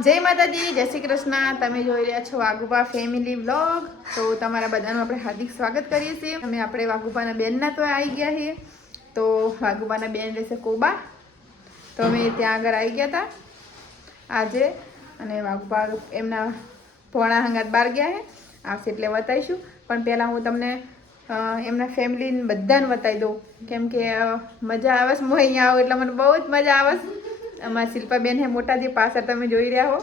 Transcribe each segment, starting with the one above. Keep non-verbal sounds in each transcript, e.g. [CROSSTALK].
જય માતાજી, જય શ્રી કૃષ્ણ. તમે જોઈ રહ્યા છો વાઘુપા ફેમિલી વ્લોગ તો તમારા બધાનું આપણે હાર્દિક સ્વાગત કરીએ છીએ. અમે આપણે વાઘુપાના બેનના તો આવી ગયા છીએ. તો વાઘુબાના બેન રહેશે કોબા. તો અમે ત્યાં આગળ આવી ગયા હતા આજે. અને વાઘુપા એમના ભોણા હંગાત બહાર ગયા છે. આવશે એટલે બતાવીશું. પણ પહેલાં હું તમને એમના ફેમિલીને બધાને બતાવી દઉં. કેમ કે મજા આવે છે. હું અહીંયા આવું એટલે મને બહુ જ મજા આવે છે. અમારા શિલ્પાબેન હે મોટાજી પાછળ તમે જોઈ રહ્યા હો.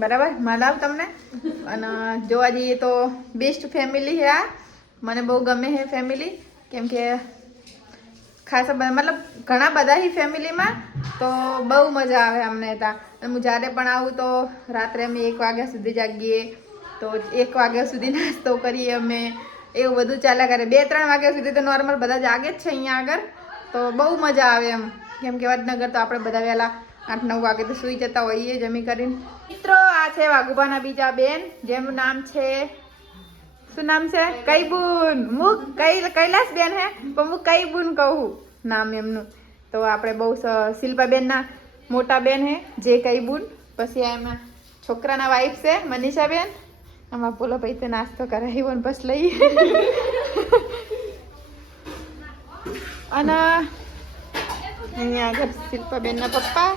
બરાબર? મજા તમને? અને જોવા જઈએ તો બેસ્ટ ફેમિલી છે આ. મને બહુ ગમે છે ફેમિલી કેમ કે ખાસ મતલબ ઘણા બધા હી ફેમિલીમાં તો બહુ મજા આવે અમને ત્યાં હું જ્યારે પણ આવું તો રાત્રે અમે એક વાગ્યા સુધી જાગીએ. તો એક વાગ્યા સુધી નાસ્તો કરીએ અમે. એવું બધું ચાલ્યા કરે. બે ત્રણ વાગ્યા સુધી તો નોર્મલ બધા જાગે જ છે અહીંયા આગળ. તો બહુ મજા આવે એમ. કેમ કે વડનગર તો આપણે બધા વહેલા આઠ, નવ વાગે તો સૂઈ જતા હોઈએ જમી કરીને. મિત્રો, આ છે વાઘુબાના બીજા બેન, જેમનું નામ છે, શું નામ છે? કૈબુન. હું કઈ કૈલાસ બેન હે? પણ હું કૈબુન કહું નામ એમનું. તો આપણે બહુ શિલ્પાબેનના મોટા બેન હે, જે કૈબુન. પછી આ એમના છોકરાના વાઈફ છે મનીષા બેન આમાં બોલો તે નાસ્તો કરાવ્યો ને બસ લઈએ. [LAUGHS] અને અહીંયા આગળ શિલ્પાબેનના પપ્પા,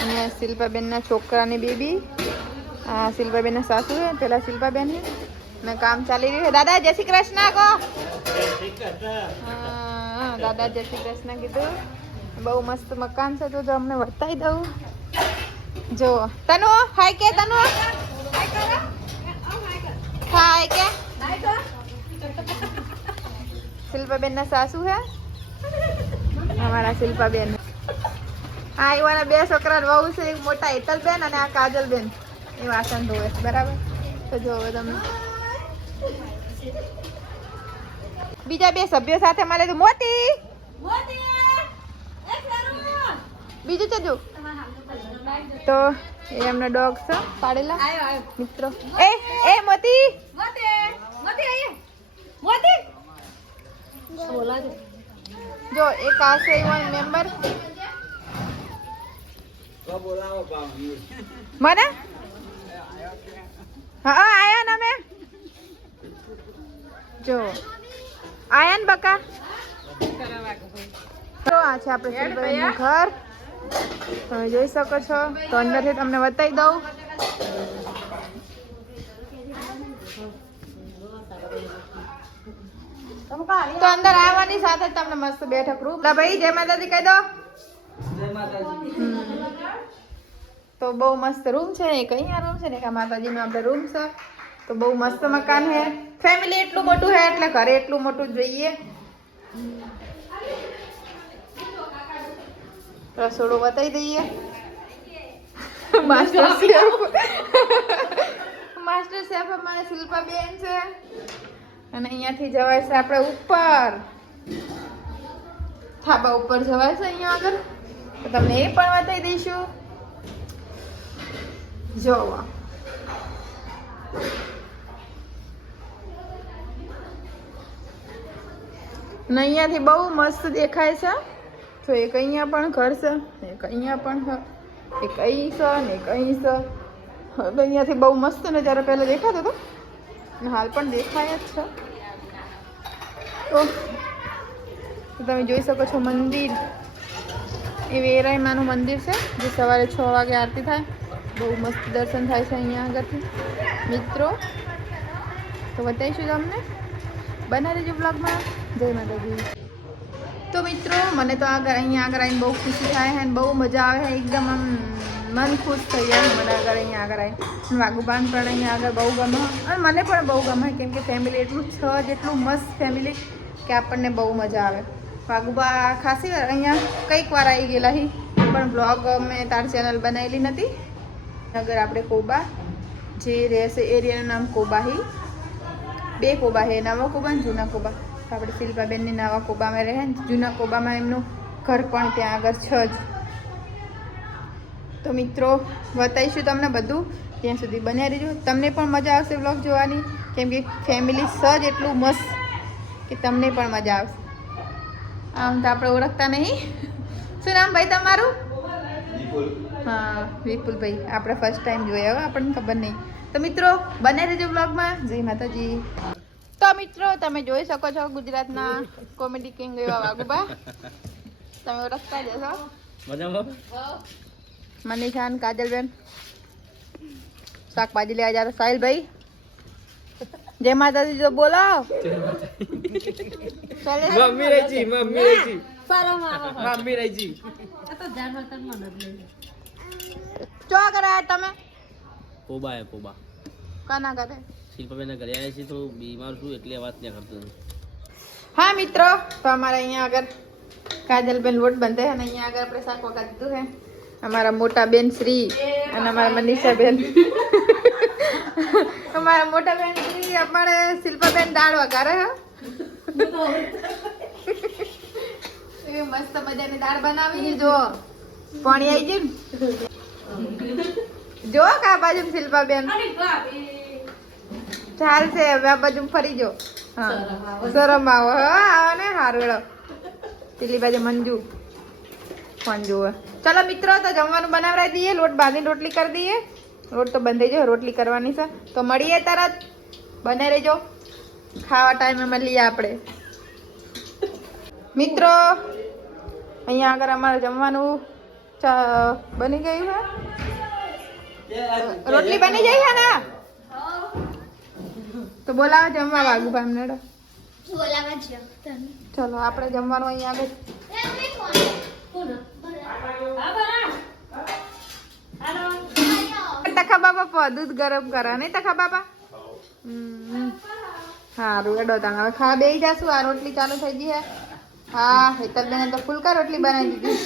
અહીંયા શિલ્પાબેનના છોકરાની બેબી, આ શિલ્પાબેનના સાસુ છે, પેલા શિલ્પાબેન ને કામ ચાલી રહ્યું છે. દાદા, જય શ્રી કૃષ્ણ કહો દાદા, જય શ્રી કૃષ્ણ કીધું. બહુ મસ્ત મકાન છે. તો જો અમને વર્તાઈ દઉં. જો, તનુ, હાય કે, તનુ. હાય કે. શિલ્પાબેનના સાસુ હે અમારા શિલ્પાબેન. આ એવાના બે છોકરા વહુ છે એક મોટા હેતલબેન અને આ કાજલબેન. એ વાસણ ધોવે છે બરાબર? તો જોવો તમે બીજા બે સભ્યો સાથે મળે તો મોતી! બીજું છે જો. તો એ એમનો ડોગ છે પાડેલા. મિત્રો. એ એ મોતી! જો એક આ છે મેમ્બર મને? હા આયા ને અમે. જો આયા ને બકા. તો આ છે આપણે શિલ્પાબેનનું ઘર. તમે જોઈ શકો છો. તો અંદરથી તમને બતાવી દઉં. તો અંદર આવવાની સાથે જ તમને મસ્ત બેઠક રૂમ. ભાઈ જય માતાજી કહી દો. તો બહુ મસ્ત રૂમ છે એક અહીંયા રૂમ છે ને એક આ માતાજીનો આપણે રૂમ છે. તો બહુ મસ્ત મકાન છે. ફેમિલી એટલું મોટું છે એટલે ઘરે એટલું મોટું જ જોઈએ. રસોડું બતાવી દઈએ. માસ્ટર શેફ માસ્ટર શેફ અમારે શિલ્પા બેન છે. અને અહીંયાથી જવાય છે આપણે ઉપર. થાબા ઉપર જવાય છે અહીંયા આગળ. તો તમને એ પણ બતાવી દઈશું. જોવા. અને અહીંયાથી બહુ મસ્ત દેખાય છે. તો એક અહીંયા પણ ઘર છે, એક અહીંયા પણ એક અહીં છે ને એક અહીં છે. અહીંયાથી બહુ મસ્ત નજારો પહેલાં દેખાતો હતો. હાલ પણ દેખાય જ છે. તો તમે જોઈ શકો છો મંદિર. એ વેરાયમાનું મંદિર છે, જે સવારે છ વાગે આરતી થાય. બહુ મસ્ત દર્શન થાય છે અહીંયા આગળથી. મિત્રો, તો બતાવીશું તમને બના રહેજો બ્લોગમાં જય માતાજી. તો મિત્રો, મને તો આગળ અહીંયા આગળ આવીને બહુ ખુશી થાય છે અને બહુ મજા આવે છે, એકદમ આમ મન ખુશ થઈ જાય મને આગળ અહીંયા આગળ આવી વાગુબાન પણ અહીંયા આગળ બહુ ગમે. અને મને પણ બહુ ગમે, કેમ કે ફેમિલી એટલું છ જેટલું મસ્ત ફેમિલી કે આપણને બહુ મજા આવે. વાઘુબા ખાસી વાર અહીંયા કંઈક વાર આવી ગયેલા હી, પણ બ્લોગ મેં તાર ચેનલ બનાવેલી નથી. નગર આપણે કોબા, જે રહેશે એરિયાનું નામ કોબા હી. બે કોબા છે નવા કોબા ને જૂના કોબા. આપણે શિલ્પાબેનની નવા કોબામાં રહે જૂના કોબામાં એમનું ઘર પણ ત્યાં આગળ છ જ. તો મિત્રો બતાવીશું તમને બધું. ત્યાં સુધી બન્યા રહીજો. તમને પણ મજા આવશે વ્લોગ જોવાની. કેમ કે ફેમિલી સજ એટલું મસ્ત કે તમને પણ મજા આવશે. આમ તો આપણે ઓળખતા નહીં. શું નામ ભાઈ તમારું? હા વિપુલભાઈ આપણે ફર્સ્ટ ટાઈમ જોયા હવે આપણને ખબર નહીં. તો મિત્રો બને રહેજો બ્લોગમાં જય માતાજી. તો મિત્રો તમે જોઈ શકો છો ગુજરાતના કોમેડી કિંગ એવા વાઘુબા. તમે ઓળખતા જ હશો. મજામાં મનીષાન કાજલબેન શાકભાજી લેવા જતા સાહિલભાઈ જય માતાજી જો બોલાવ મમ્મી રહી મમ્મી રહી મમ્મી રહી ચો કરાયા તમે પોબા હે પોબા કાના કરે શિલ્પાબેન ઘરે આવ્યા છે તો બીમાર છું એટલે વાત નહીં કરતો હા મિત્રો તો અમારે અહીંયા આગળ કાજલબેન લોટ બંધે અને અહીંયા આગળ આપણે શાક વગા દીધું છે અમારા મોટા બેન શ્રી અને અમારા મનીષા બેન. [LAUGHS] અમારા મોટા બેન શ્રી અમારે શિલ્પાબેન દાળ વઘારે છે [LAUGHS] એવી મસ્ત મજાની દાળ બનાવી જો. પાણી આવી ગયું જો કા બાજુ શિલ્પાબેન. ચાલશે હવે આ બાજુ ફરી જો. હા. શરમ આવો. હા આવો ને હારું પેલી બાજુ મંજુ. ફોન જુએ ચલો મિત્રો તો જમવાનું બનાવડાવી દઈએ. લોટ બાંધીને રોટલી કરી દઈએ. રોટ તો બંધાઈ જાય રોટલી કરવાની છે. તો મળીએ તરત. બને રહેજો. ખાવા ટાઈમે મળીએ આપણે. મિત્રો અહીંયા આગળ અમારે જમવાનું બની ગયું છે રોટલી બની ગઈ છે ને? તો બોલાવો જમવા વાગુ ભાઈ ચલો આપણે જમવાનું અહીંયા આગળ. બાપા દૂધ ગરમ કરે. નહીં તખા બાપા. હારું, એડો તાણ. હવે ખાવા બેસી જાશું. આ રોટલી ચાલુ થઈ ગઈ હે. હા હેતલબેને તો ફુલકા રોટલી બનાવી દીધી.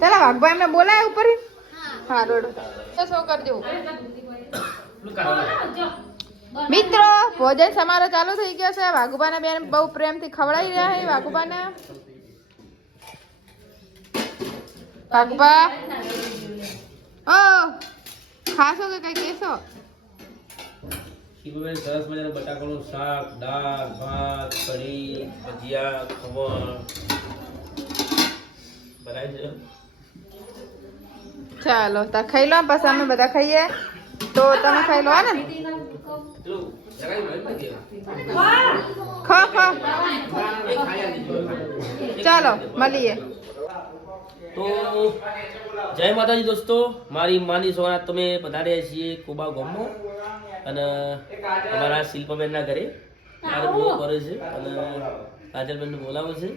ચાલો, વાઘભાઈ એમને બોલાય ઉપર. હા રોડો તો શો કરજો? મિત્રો, ભોજન સમારોહ ચાલુ થઈ ગયો છે. વાઘુબાને બેન બહુ પ્રેમથી ખવડાવી રહ્યા છે, વાઘુબાને. વાઘુબા ઓ ખાશો કે કઈ કેશો શિલ્પાબેન સરસ મજાનું બટાકાનું શાક દાળ ભાત કઢી ભજીયા ખમણ બનાવી છે ચાલો તો ખાઈ લો પછી અમે બધા ખાઈએ તો તમે ખાઈ લો હા ને પેલું જગાઈ ભાઈ નથી ખો ખો એ ખાયા દીધું. ચાલો મળીએ તો જય માતાજી દોસ્તો મારી માની સોના તમે પધાર્યા છીએ કુબા ગામમાં. અને અમારા શિલ્પાબેનના ઘરે. મારે બહુ કરે છે અને કાજલબેનને બોલાવે છે.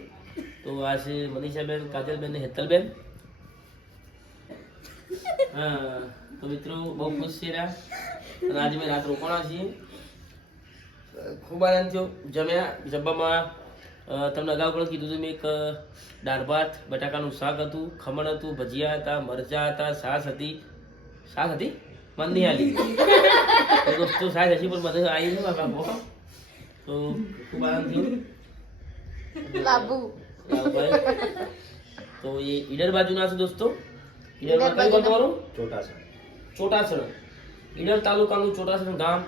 તો આ છે મનીષાબેન કાજલબેન ને હેતલબેન. હા તો મિત્રો બહુ ખુશ છે રહ્યા. અને આજે મેં રાત રોકાણા છીએ. ખૂબ આનંદ થયો. જમ્યા જમવામાં તમને અગાઉ પણ કીધું હતું મેં એક દાળ ભાત બટાકાનું શાક હતું ખમણ હતું ભજીયા હતા મરચાં હતા સાસ હતી. સાસ હતી? મન નહીં આલી. [LAUGHS] દોસ્તો સાસ હજી પણ મને આવી નહીં બાપા બહુ. તો ખૂબ આનંદ થયો? લાબુ. તો એ ઈડર બાજુના છે દોસ્તો? ઈડર કયું ગામ તમારું? ચોટાસણ. ઈડર તાલુકાનું ચોટાસણ ગામ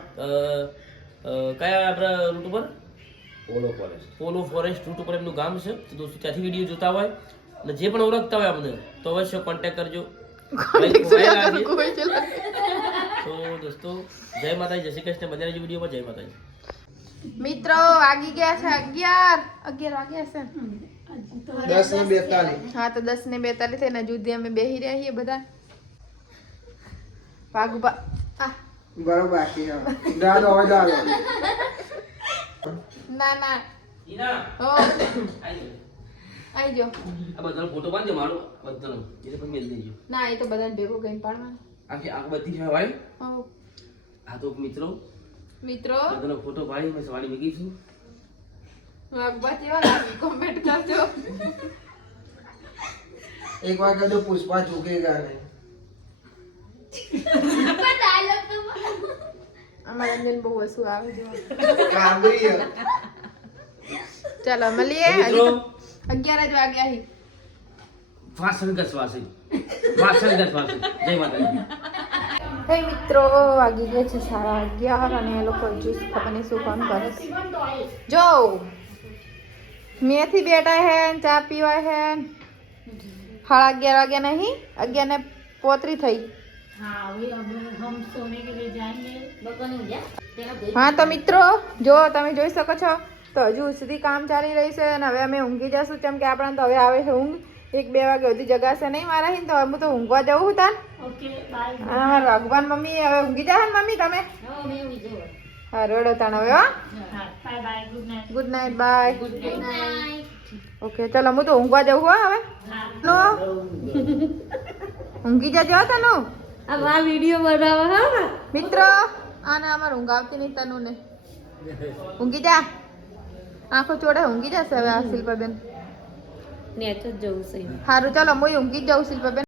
કયા આપણા રૂટ ઉપર? પોલો ફોરેસ્ટ રૂટ ઉપર એમનું ગામ છે. તો દોસ્તો ત્યાંથી વીડિયો જોતા હોય અને જે પણ ઓળખતા હોય અમને તો અવશ્ય કોન્ટેક કરજો. તો દોસ્તો જય માતાજી જય શ્રી કૃષ્ણ. બધા વિડીયોમાં જય માતાજી. મિત્રો વાગી ગયા છે અગિયાર. અગિયાર વાગ્યા છે. દસ ને બેતાલીસ. હા તો દસ ને બેતાલીસ થઈને જુદી અમે બેહી રહ્યા છીએ બધા. આ. બરોબર બાકી હા. દાદ અવાજ આવે ના ના. ઈના, હો. આઈ જો આ બધાનો ફોટો પાડજો મારો. બધાનો. એટલે પછી મેલ દેજો. ના એ તો બધાને ભેગું કરીને પાડવાનું. આખી આખ બધી છે ભાઈ હો. આ તો મિત્રો. મિત્રો. બધાનો ફોટો પાડી મેં સવારી મૂકીશું વાઘુબા કેવા લાગે. કોમેન્ટ કરજો. એક વાર કદો પુષ્પા ચૂકેગા નહીં અમારા અંજન બહુ હસવું આવે જો કામરી હે. ચાલો મળીએ તો મિત્રો અગિયાર જ વાગ્યા હી વાસણ ગસ વાસણ વાસણ ગસ વાસણ જય માતાજી હે મિત્રો વાગી ગયા છે સાડા અગિયાર અને એ લોકો હજુ ખબર નહીં શું કામ કરે છે. જો મેથી બેઠા હે ને ચા પીવા હે ને સાડા અગિયાર વાગ્યા નહીં અગિયાર ને પોતરી થઈ हाँ वही अब हम सोने के लिए जाएंगे હા તો મિત્રો જો તમે જોઈ શકો છો તો હજુ સુધી કામ ચાલી રહી છે અને હવે અમે ઊંઘી જશું. કેમ કે આપણને તો હવે આવે છે ઊંઘ. એક બે વાગે હજી જગાશે નહીં મારા હિન તો હું તો ઊંઘવા જવું હતા હા હા ભગવાન મમ્મી હવે ઊંઘી જાય ને મમ્મી તમે? હા રોડો તાણ હવે ગુડ નાઇટ બાય ઓકે ચલો હું તો ઊંઘવા જવું હો હવે. ઊંઘી જજો તનું. આ વીડિયો બનાવો હા. મિત્રો આને અમારે ઊંઘ આવતી નહીં તનુ ને ઊંઘી જા. આંખો ચોડે ઊંઘી જશે હવે આ શિલ્પાબેન. નેટ જ જવું છે. સારું ચાલો હું ઊંઘી જ જાઉં શિલ્પાબેન.